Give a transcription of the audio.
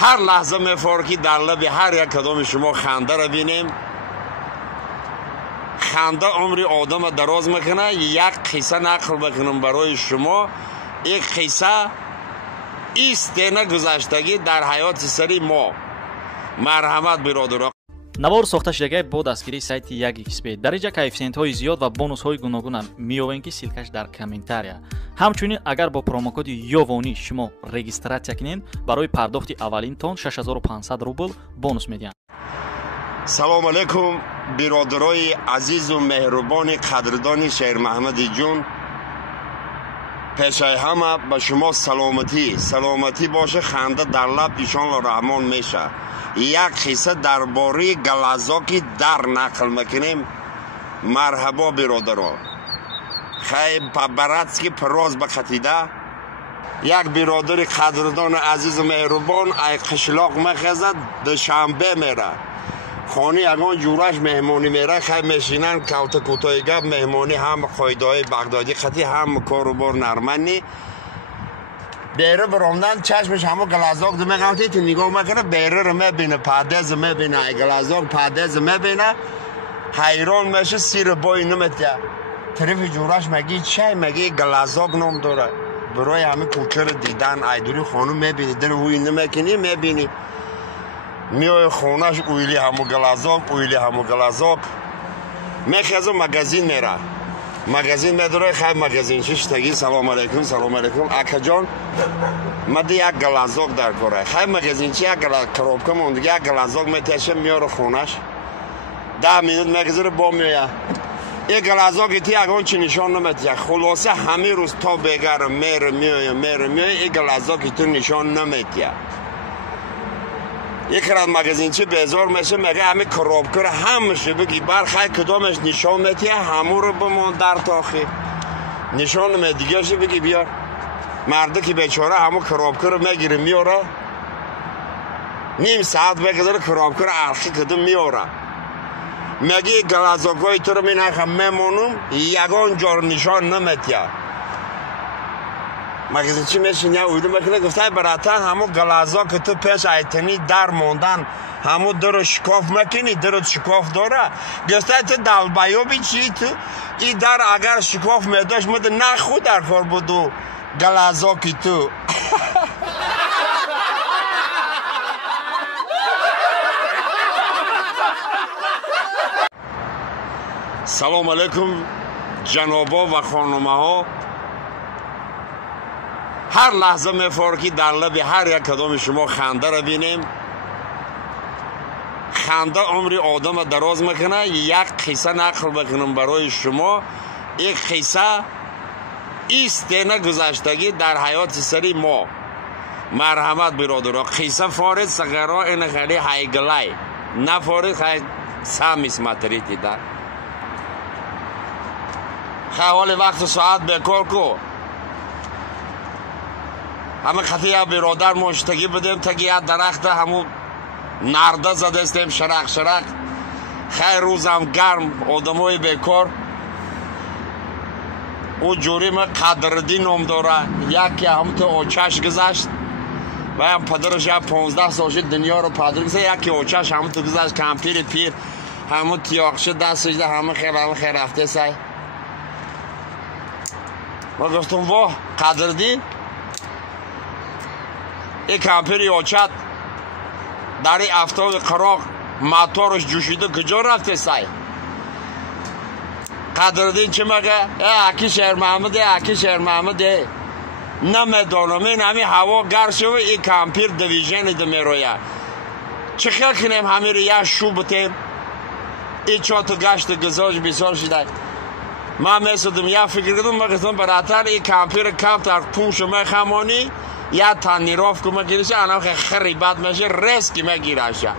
هر لحظه میفاره که در لب هر یک کدام شما خنده را بینیم. خنده عمر آدم دراز میکنه. یک قصه نقل بکنم برای شما. یک قصه ایست گذشتگی در حیات سری ما. مرحمت برادران. навор сохта шудагии бо дастгирии сайти 1xbet дариҷа коэффициентҳои зиёд ва бонусҳои гуногунам меёбем ки силкаш дар комментария. ҳамчунин агар бо промокоди ёвонӣ шумо регистратсия кунед барои пардохти аввалин тон 6500 рубл бонус медиҳанд. салому алайкум биродарои азизу меҳрубони қадрдони шермаҳмади ҷун. пешаи ҳама ба шумо саломатӣ боша, ханда дар лаб ишонло раҳмон меша. یک قصه درباره گلازاکی در نقل میکنیم. مرحبا برادران. خیلی براتسکی پروز بخطیده. یک برادر قدردان عزیز و مهربان ای قشلاق مخزد دوشنبه میره خانه اگان جورش مهمانی میره. خیلی میشینن کلت کوتای گپ مهمانی هم قایدهای بغدادی خطی هم کاروبار نرمنی بیره برامدن چشمش همه گلازاک دو میگمتی تو نگاه میکنه بیره رو میبینه پردز میبینه ای گلازاک پردز میبینه حیران میشه سیر بای نمیتیه طرف جورش مگی چه مگی گلازاک نام داره برای همه کوچه رو دیدن ای دوری خانم میبینی دن هوی نمیکنی میبینی میای خونش اویلی همه گلازاک میخیزه مگزین میره مگزین میداره. خیلی مگزین ششتگی. سلام علیکم اکا جان مده یک گلازاک در کاره. خیلی مگزین چی یک کروب کم اون دیگه یک گلازاک میتشه میاره خونش 10 مینوت مگزیر با میایه یک گلازاکی تی اگران چی نشان نمیتیه. خلاصه همه روز تا بگر میره میایه یک گلازاکی تو نشان نمیتیه. یک رد مگزین چی بیزار میشه میگه همه کروب کره همشه بگی برخی کدامش نشان میتیه همو رو بمان در تاخیر نشان نمیده دیگه شی بگی بیار مرده که بیچاره همو کروب کره میگیره میاره نیم ساعت بگذاره کروب کره ارخی کدوم میاره میگه گلازاکای تو رو مینخم میمونم یگان جار نشان نمیتیه. مگزین چی میشینه اویدو میکنه گفته براتن همو گلازا که تو پیش ایتنی در موندن همو در شکاف میکنی در شکاف داره گفته تو دلبایوبی چی تو ای در اگر شکاف میداشت مده نخود در کار بودو گلازا که تو سلام علیکم جنابا و خانومه ها. هر لحظه میفاره که در لب هر یک کدام شما خنده را بینیم. خنده عمر آدم دراز میکنه. یک قصه نقل بکنم برای شما. یک قصه ایست گذشتگی در حیات سری ما. مرحمت برادران. قصه فارد سگرا این خیلی حیگلای نفارد خیلی سم اسمتریتی در خیلی وقت ساعت بکار کو همه خطیه برادر مشتگی بدیم تگی یک درخت همون نرده زده استیم شرق خیلی روزم گرم آدمای بیکار او جوری ما قدردی نام داره یکی همون تو آچش گذشت و هم پدرش 15 سالش دنیا رو پدر گذشت یکی آچش همون تو گذشت کمپیر پیر همون تیاقش دستش ده همه خیلی رفته سای ما گفتم واه قدردی یک کمپیری آچت در این افتاد قراق موتورش جوشیده کجا رفته سای قدردین چه مگه اکی شهر محمده نمیدانم این همین هوا گرشه و این کمپیر دویژن ده میرویه چه خیل کنیم همین رو یه شو بتیم این چهات گشت گزاج بسیار شده من میسودم یه فکر کردم مگستم براتر این کمپیر کم تا پونش میخمانی یا تنیراف که مگیرشه انا خیلی بد میشه رسکی مگیرشه